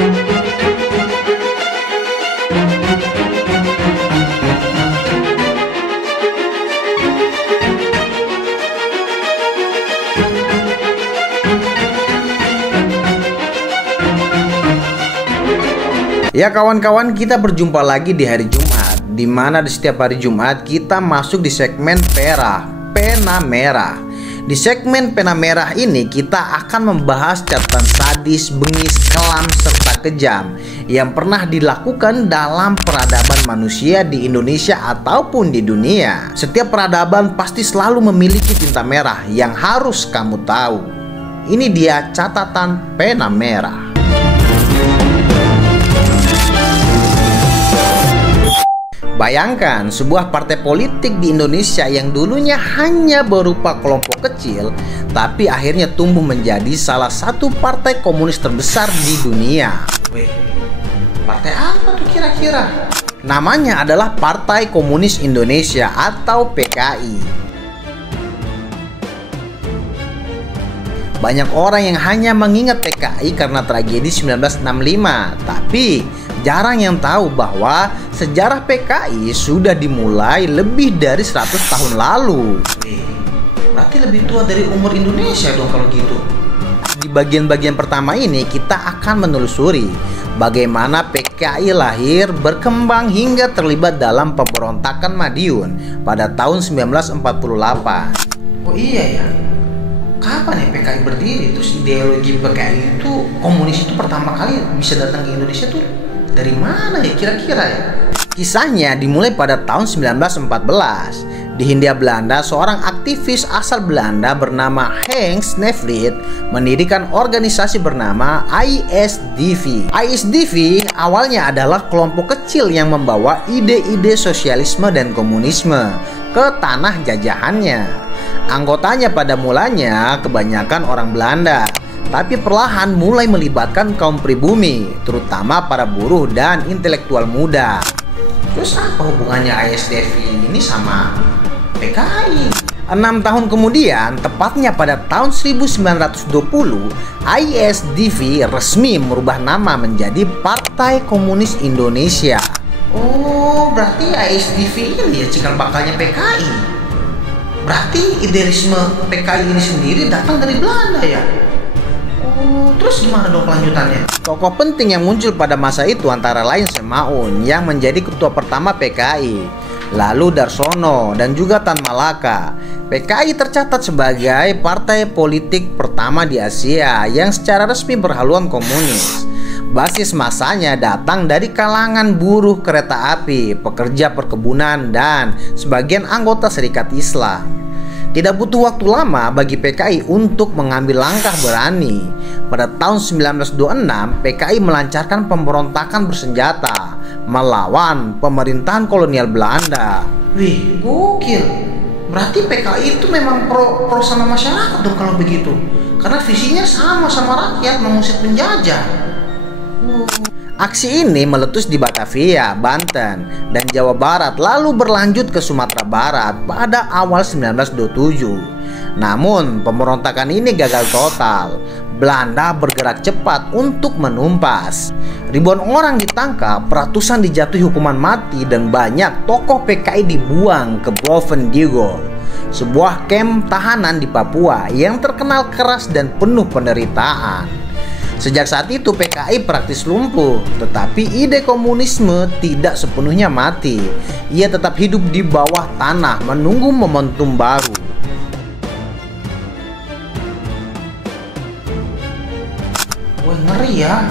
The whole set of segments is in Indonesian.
Ya kawan-kawan, kita berjumpa lagi di hari Jumat, di mana di setiap hari Jumat kita masuk di segmen Pena Merah. Di segmen Pena Merah ini kita akan membahas catatan sadis, bengis, kelam, serta kejam yang pernah dilakukan dalam peradaban manusia di Indonesia ataupun di dunia. Setiap peradaban pasti selalu memiliki tinta merah yang harus kamu tahu. Ini dia catatan Pena Merah. Bayangkan sebuah partai politik di Indonesia yang dulunya hanya berupa kelompok kecil, tapi akhirnya tumbuh menjadi salah satu partai komunis terbesar di dunia. Partai apa tuh kira-kira? Namanya adalah Partai Komunis Indonesia atau PKI. Banyak orang yang hanya mengingat PKI karena tragedi 1965, tapi jarang yang tahu bahwa sejarah PKI sudah dimulai lebih dari 100 tahun lalu. Berarti lebih tua dari umur Indonesia dong kalau gitu. Di bagian-bagian pertama ini kita akan menelusuri bagaimana PKI lahir, berkembang hingga terlibat dalam pemberontakan Madiun pada tahun 1948. Oh iya ya. Kapan ya PKI berdiri? Terus ideologi PKI itu, komunis itu pertama kali bisa datang ke Indonesia tuh dari mana ya kira-kira ya? Kisahnya dimulai pada tahun 1914. Di Hindia Belanda, seorang aktivis asal Belanda bernama Henk Snevely mendirikan organisasi bernama ISDV. ISDV awalnya adalah kelompok kecil yang membawa ide-ide sosialisme dan komunisme ke tanah jajahannya. Anggotanya pada mulanya kebanyakan orang Belanda, tapi perlahan mulai melibatkan kaum pribumi, terutama para buruh dan intelektual muda. Terus apa hubungannya ISDV ini sama PKI? 6 tahun kemudian, tepatnya pada tahun 1920, ISDV resmi merubah nama menjadi Partai Komunis Indonesia. Oh, berarti ISDV ini ya cikal bakalnya PKI. Berarti idealisme PKI ini sendiri datang dari Belanda ya? Oh, terus gimana dong kelanjutannya? Tokoh penting yang muncul pada masa itu antara lain Semaun yang menjadi ketua pertama PKI, lalu Darsono dan juga Tan Malaka. PKI tercatat sebagai partai politik pertama di Asia yang secara resmi berhaluan komunis. Basis masanya datang dari kalangan buruh kereta api, pekerja perkebunan, dan sebagian anggota Serikat Islam. Tidak butuh waktu lama bagi PKI untuk mengambil langkah berani. Pada tahun 1926, PKI melancarkan pemberontakan bersenjata melawan pemerintahan kolonial Belanda. Wih, gokil. Berarti PKI itu memang pro sama masyarakat dong kalau begitu. Karena visinya sama rakyat, mengusir penjajah. Aksi ini meletus di Batavia, Banten, dan Jawa Barat, lalu berlanjut ke Sumatera Barat pada awal 1927. Namun, pemberontakan ini gagal total. Belanda bergerak cepat untuk menumpas. Ribuan orang ditangkap, ratusan dijatuhi hukuman mati, dan banyak tokoh PKI dibuang ke Bovendigul, sebuah kamp tahanan di Papua yang terkenal keras dan penuh penderitaan. Sejak saat itu PKI praktis lumpuh, tetapi ide komunisme tidak sepenuhnya mati. Ia tetap hidup di bawah tanah menunggu momentum baru. Wah, ngeri ya.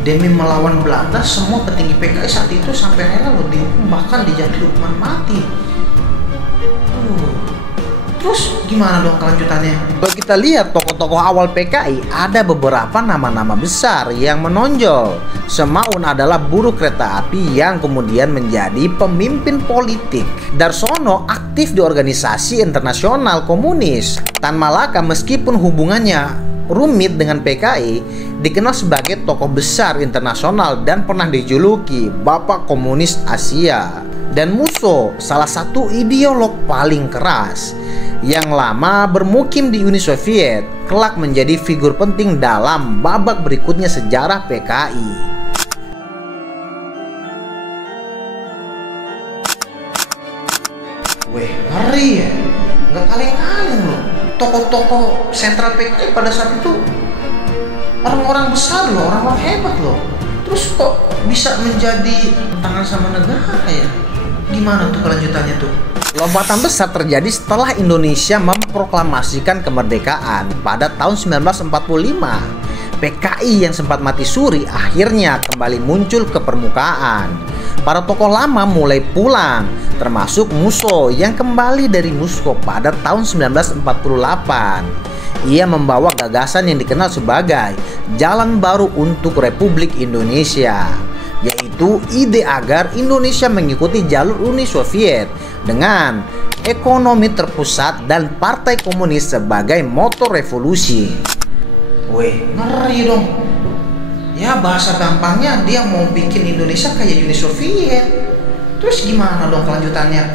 Demi melawan Belanda, semua petinggi PKI saat itu sampai rela loh dihukum, bahkan dijatuhi hukuman mati. Terus gimana dong kelanjutannya? Kalau kita lihat tokoh-tokoh awal PKI, ada beberapa nama-nama besar yang menonjol. Semaun adalah buruh kereta api yang kemudian menjadi pemimpin politik. Darsono aktif di organisasi internasional komunis. Tan Malaka meskipun hubungannya rumit dengan PKI, dikenal sebagai tokoh besar internasional dan pernah dijuluki Bapak Komunis Asia. Dan Musso, salah satu ideolog paling keras yang lama bermukim di Uni Soviet, kelak menjadi figur penting dalam babak berikutnya sejarah PKI. Weh, ngeri ya. Nggak kaleng-kaleng loh. Tokoh-tokoh sentral PKI pada saat itu orang-orang besar loh, orang-orang hebat loh. Terus kok bisa menjadi tangan sama negara ya? Gimana tuh kelanjutannya tuh? Lompatan besar terjadi setelah Indonesia memproklamasikan kemerdekaan pada tahun 1945. PKI yang sempat mati suri akhirnya kembali muncul ke permukaan. Para tokoh lama mulai pulang, termasuk Musso yang kembali dari Moskow pada tahun 1948. Ia membawa gagasan yang dikenal sebagai jalan baru untuk Republik Indonesia, yaitu ide agar Indonesia mengikuti jalur Uni Soviet dengan ekonomi terpusat dan partai komunis sebagai motor revolusi. Weh, ngeri dong. Ya bahasa gampangnya dia mau bikin Indonesia kayak Uni Soviet. Terus gimana dong kelanjutannya?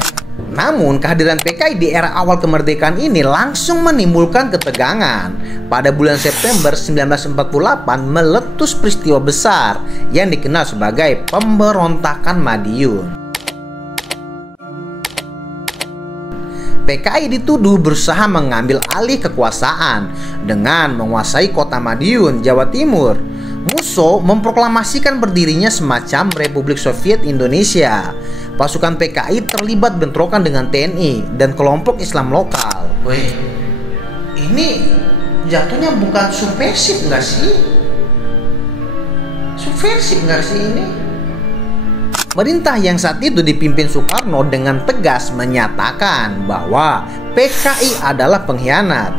Namun kehadiran PKI di era awal kemerdekaan ini langsung menimbulkan ketegangan. Pada bulan September 1948 meletus peristiwa besar yang dikenal sebagai pemberontakan Madiun. PKI dituduh berusaha mengambil alih kekuasaan dengan menguasai kota Madiun, Jawa Timur. Musso memproklamasikan berdirinya semacam Republik Soviet Indonesia. Pasukan PKI terlibat bentrokan dengan TNI dan kelompok Islam lokal. Weh, ini jatuhnya bukan subversif nggak sih? Subversif nggak sih ini? Pemerintah yang saat itu dipimpin Soekarno dengan tegas menyatakan bahwa PKI adalah pengkhianat.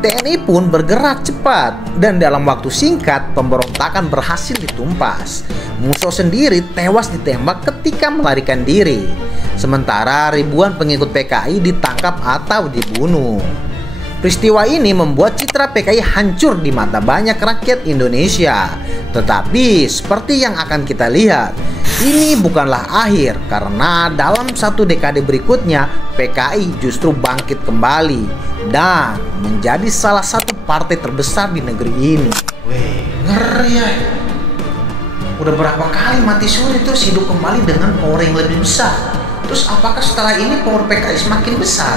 TNI pun bergerak cepat dan dalam waktu singkat pemberontakan berhasil ditumpas. Musso sendiri tewas ditembak ketika melarikan diri. Sementara ribuan pengikut PKI ditangkap atau dibunuh. Peristiwa ini membuat citra PKI hancur di mata banyak rakyat Indonesia. Tetapi seperti yang akan kita lihat, ini bukanlah akhir karena dalam satu dekade berikutnya PKI justru bangkit kembali dan menjadi salah satu partai terbesar di negeri ini. Weh, ngeri ya. Udah berapa kali mati suri terus hidup kembali dengan power yang lebih besar. Terus apakah setelah ini power PKI semakin besar?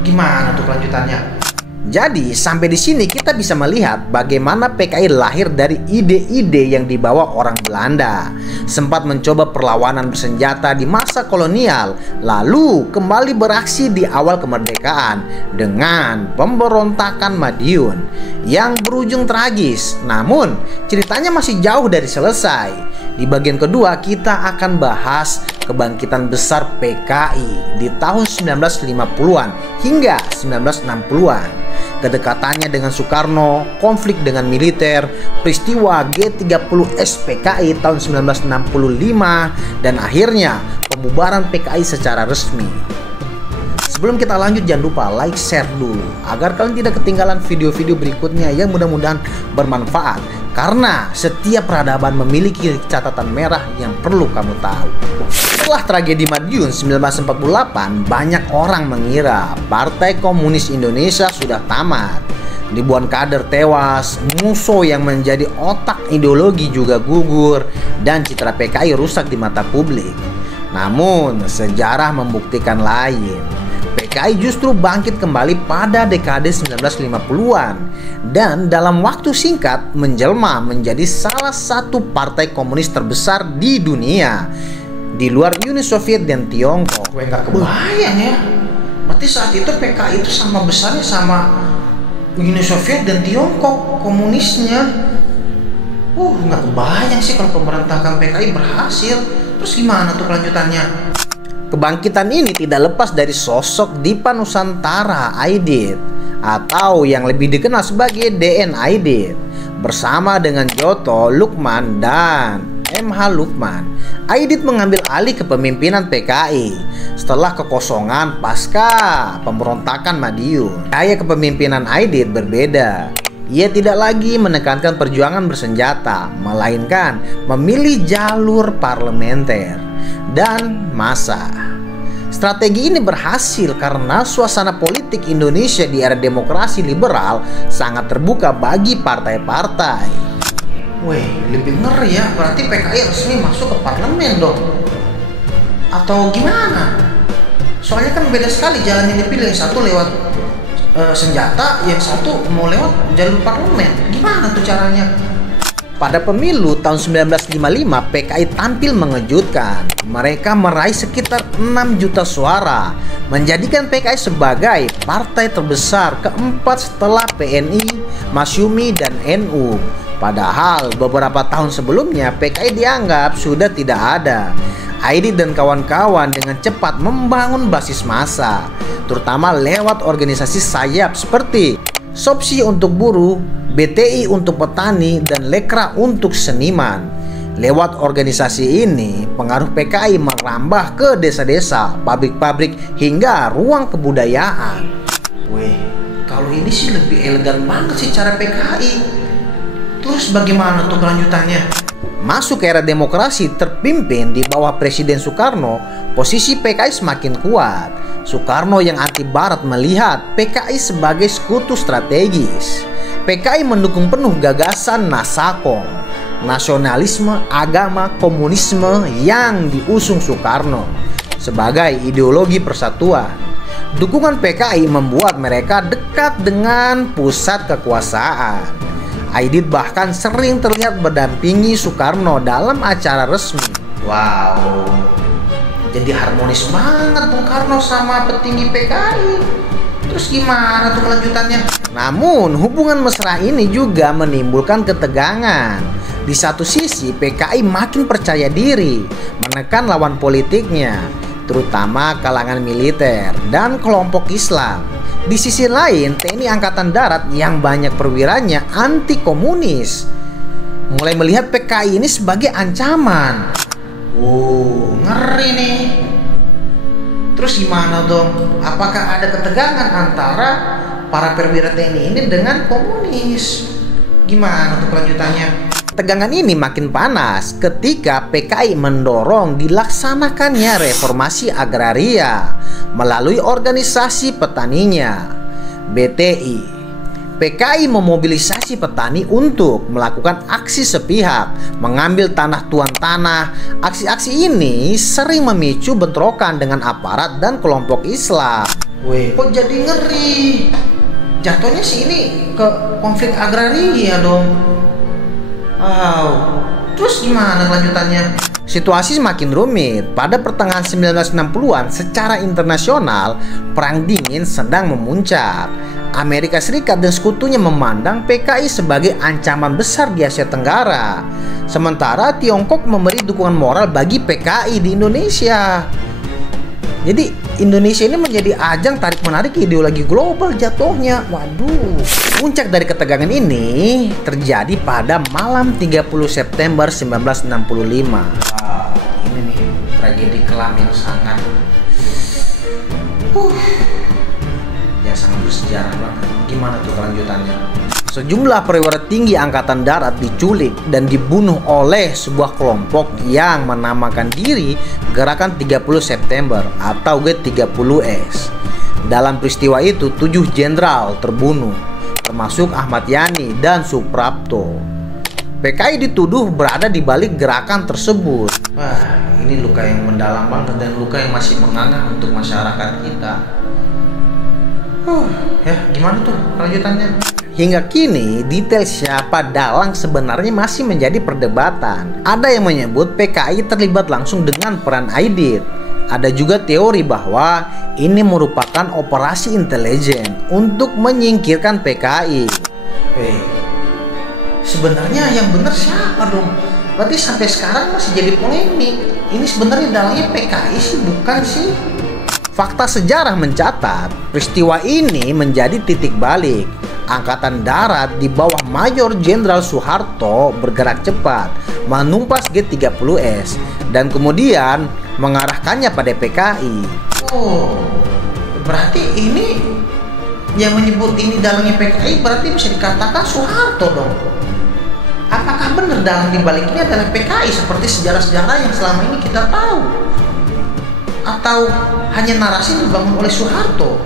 Gimana tuh kelanjutannya? Jadi sampai di sini kita bisa melihat bagaimana PKI lahir dari ide-ide yang dibawa orang Belanda. Sempat mencoba perlawanan bersenjata di masa kolonial, lalu kembali beraksi di awal kemerdekaan dengan pemberontakan Madiun yang berujung tragis. Namun ceritanya masih jauh dari selesai. Di bagian kedua kita akan bahas kebangkitan besar PKI di tahun 1950-an hingga 1960-an. Kedekatannya dengan Soekarno, konflik dengan militer, peristiwa G30S PKI tahun 1965, dan akhirnya pembubaran PKI secara resmi. Sebelum kita lanjut, jangan lupa like, share dulu agar kalian tidak ketinggalan video-video berikutnya yang mudah-mudahan bermanfaat. Karena setiap peradaban memiliki catatan merah yang perlu kamu tahu. Setelah tragedi Madiun 1948, banyak orang mengira Partai Komunis Indonesia sudah tamat. Ribuan kader tewas, Musso yang menjadi otak ideologi juga gugur, dan citra PKI rusak di mata publik. Namun, sejarah membuktikan lain. PKI justru bangkit kembali pada dekade 1950-an dan dalam waktu singkat menjelma menjadi salah satu partai komunis terbesar di dunia di luar Uni Soviet dan Tiongkok. Gue nggak kebayang ya, berarti saat itu PKI itu sama besarnya sama Uni Soviet dan Tiongkok komunisnya. Nggak kebayang sih kalau pemberontakan PKI berhasil. Terus gimana tuh kelanjutannya? Kebangkitan ini tidak lepas dari sosok Dipa Nusantara Aidit atau yang lebih dikenal sebagai DN Aidit. Bersama dengan Joto, Lukman, dan MH Lukman, Aidit mengambil alih kepemimpinan PKI setelah kekosongan pasca pemberontakan Madiun. Gaya kepemimpinan Aidit berbeda. Ia tidak lagi menekankan perjuangan bersenjata, melainkan memilih jalur parlementer. dan massa. Strategi ini berhasil karena suasana politik Indonesia di era demokrasi liberal sangat terbuka bagi partai-partai. Weh, lebih ngeri ya, berarti PKI resmi masuk ke parlemen dong. Atau gimana? Soalnya kan beda sekali jalan yang dipilih, yang satu lewat senjata, yang satu mau lewat jalur parlemen. Gimana tuh caranya? Pada pemilu tahun 1955, PKI tampil mengejutkan. Mereka meraih sekitar 6 juta suara, menjadikan PKI sebagai partai terbesar keempat setelah PNI, Masyumi, dan NU. Padahal beberapa tahun sebelumnya PKI dianggap sudah tidak ada. Aidit dan kawan-kawan dengan cepat membangun basis massa, terutama lewat organisasi sayap seperti SOPSI untuk buruh, BTI untuk petani, dan Lekra untuk seniman. Lewat organisasi ini, pengaruh PKI merambah ke desa-desa, pabrik-pabrik, hingga ruang kebudayaan. Weh, kalau ini sih lebih elegan banget sih cara PKI. Terus bagaimana tuh kelanjutannya? Masuk era demokrasi terpimpin di bawah Presiden Soekarno, posisi PKI semakin kuat. Soekarno yang anti barat melihat PKI sebagai sekutu strategis. PKI mendukung penuh gagasan Nasakong, nasionalisme, agama, komunisme yang diusung Soekarno sebagai ideologi persatuan. Dukungan PKI membuat mereka dekat dengan pusat kekuasaan. Aidit bahkan sering terlihat berdampingi Soekarno dalam acara resmi. Wow, jadi harmonis banget Bung Karno sama petinggi PKI. Terus gimana tuh kelanjutannya? Namun hubungan mesra ini juga menimbulkan ketegangan. Di satu sisi PKI makin percaya diri menekan lawan politiknya, terutama kalangan militer dan kelompok Islam. Di sisi lain, TNI Angkatan Darat yang banyak perwiranya anti komunis mulai melihat PKI ini sebagai ancaman. Ngeri nih. Terus gimana dong? Apakah ada ketegangan antara para perwira TNI ini dengan komunis? Gimana tuh kelanjutannya? Tegangan ini makin panas ketika PKI mendorong dilaksanakannya reformasi agraria melalui organisasi petaninya, BTI. PKI memobilisasi petani untuk melakukan aksi sepihak, mengambil tanah tuan tanah. Aksi-aksi ini sering memicu bentrokan dengan aparat dan kelompok Islam. Weh, kok jadi ngeri? Jatuhnya sih ini ke konflik agraria dong. Wow, terus gimana kelanjutannya? Situasi semakin rumit. Pada pertengahan 1960-an secara internasional, Perang Dingin sedang memuncak. Amerika Serikat dan sekutunya memandang PKI sebagai ancaman besar di Asia Tenggara. Sementara Tiongkok memberi dukungan moral bagi PKI di Indonesia. Jadi Indonesia ini menjadi ajang tarik-menarik ideologi global jatuhnya. Waduh. Puncak dari ketegangan ini terjadi pada malam 30 September 1965. Wow, ini nih tragedi kelam yang sangat bersejarah banget. Gimana tuh kelanjutannya? Sejumlah perwira tinggi Angkatan Darat diculik dan dibunuh oleh sebuah kelompok yang menamakan diri Gerakan 30 September atau G30S. Dalam peristiwa itu 7 jenderal terbunuh, termasuk Ahmad Yani dan Suprapto. PKI dituduh berada di balik gerakan tersebut. Wah, ini luka yang mendalam banget dan luka yang masih menganga untuk masyarakat kita. Ya, gimana tuh kelanjutannya? Hingga kini, detail siapa dalang sebenarnya masih menjadi perdebatan. Ada yang menyebut PKI terlibat langsung dengan peran Aidit. Ada juga teori bahwa ini merupakan operasi intelijen untuk menyingkirkan PKI. Sebenarnya yang benar siapa dong? Berarti sampai sekarang masih jadi polemik. Ini sebenarnya dalangnya PKI sih, bukan sih? Fakta sejarah mencatat, peristiwa ini menjadi titik balik. Angkatan Darat di bawah Mayor Jenderal Soeharto bergerak cepat, menumpas G30S, dan kemudian mengarahkannya pada PKI. Oh, berarti ini yang menyebut ini dalangnya PKI berarti bisa dikatakan Soeharto dong. Apakah benar dalang dibalik ini adalah PKI seperti sejarah-sejarah yang selama ini kita tahu? Atau hanya narasi yang dibangun oleh Soeharto?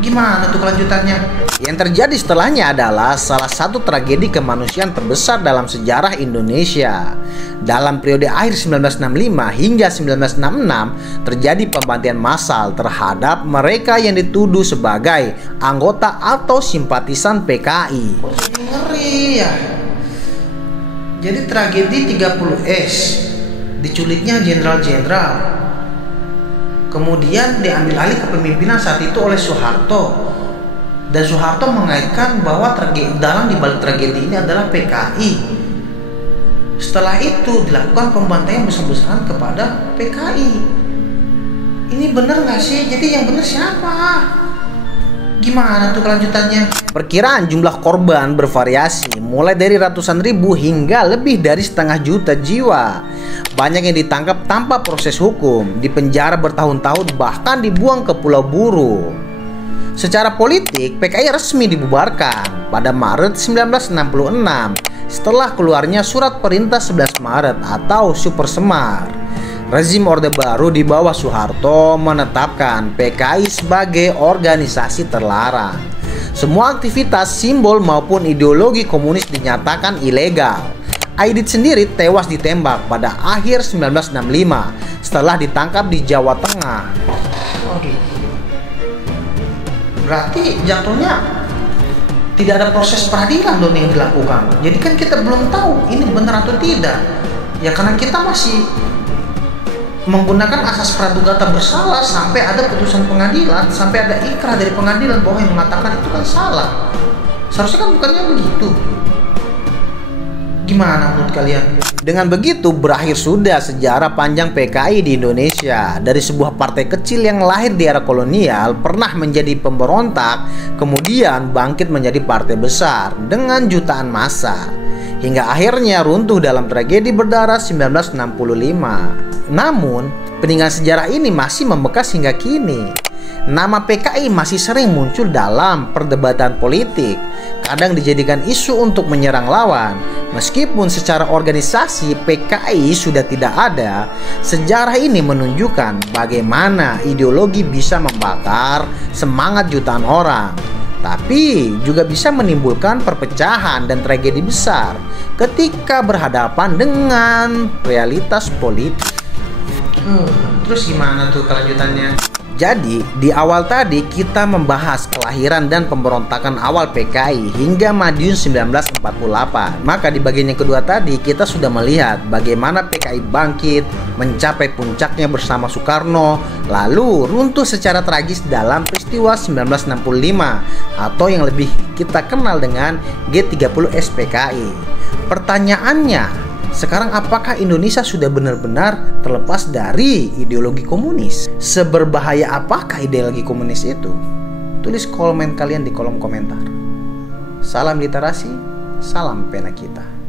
Gimana tuh kelanjutannya? Yang terjadi setelahnya adalah salah satu tragedi kemanusiaan terbesar dalam sejarah Indonesia. Dalam periode akhir 1965 hingga 1966 terjadi pembantian massal terhadap mereka yang dituduh sebagai anggota atau simpatisan PKI. Kok jadi ngeri ya? Jadi tragedi 30S, diculiknya jenderal-jenderal, kemudian diambil alih kepemimpinan saat itu oleh Soeharto, dan Soeharto mengaitkan bahwa dalang dibalik tragedi ini adalah PKI. Setelah itu dilakukan pembantaian besar-besaran kepada PKI. Ini benar nggak sih? Jadi yang benar siapa? Gimana tuh kelanjutannya? Perkiraan jumlah korban bervariasi, mulai dari ratusan ribu hingga lebih dari 500 juta jiwa. Banyak yang ditangkap tanpa proses hukum, dipenjara bertahun-tahun, bahkan dibuang ke Pulau Buru. Secara politik, PKI resmi dibubarkan pada Maret 1966 setelah keluarnya Surat Perintah 11 Maret atau Super Semar. Rezim Orde Baru di bawah Soeharto menetapkan PKI sebagai organisasi terlarang. Semua aktivitas, simbol maupun ideologi komunis dinyatakan ilegal. Aidit sendiri tewas ditembak pada akhir 1965 setelah ditangkap di Jawa Tengah. Berarti jatuhnya tidak ada proses peradilan dong yang dilakukan. Jadi kan kita belum tahu ini benar atau tidak. Ya karena kita masih menggunakan asas pradugata bersalah sampai ada putusan pengadilan, sampai ada ikrar dari pengadilan bahwa yang mengatakan itu kan salah. Seharusnya kan bukannya begitu. Gimana menurut kalian? Dengan begitu berakhir sudah sejarah panjang PKI di Indonesia. Dari sebuah partai kecil yang lahir di era kolonial, pernah menjadi pemberontak, kemudian bangkit menjadi partai besar dengan jutaan massa, hingga akhirnya runtuh dalam tragedi berdarah 1965. Namun, peninggalan sejarah ini masih membekas hingga kini. Nama PKI masih sering muncul dalam perdebatan politik, kadang dijadikan isu untuk menyerang lawan. Meskipun secara organisasi PKI sudah tidak ada, sejarah ini menunjukkan bagaimana ideologi bisa membakar semangat jutaan orang, tapi juga bisa menimbulkan perpecahan dan tragedi besar ketika berhadapan dengan realitas politik. Terus gimana tuh kelanjutannya? Jadi, di awal tadi kita membahas kelahiran dan pemberontakan awal PKI hingga Madiun 1948. Maka di bagian yang kedua tadi kita sudah melihat bagaimana PKI bangkit, mencapai puncaknya bersama Soekarno, lalu runtuh secara tragis dalam peristiwa 1965 atau yang lebih kita kenal dengan G30S PKI. Pertanyaannya, sekarang apakah Indonesia sudah benar-benar terlepas dari ideologi komunis? Seberbahaya apakah ideologi komunis itu? Tulis komen kalian di kolom komentar. Salam literasi, salam pena kita.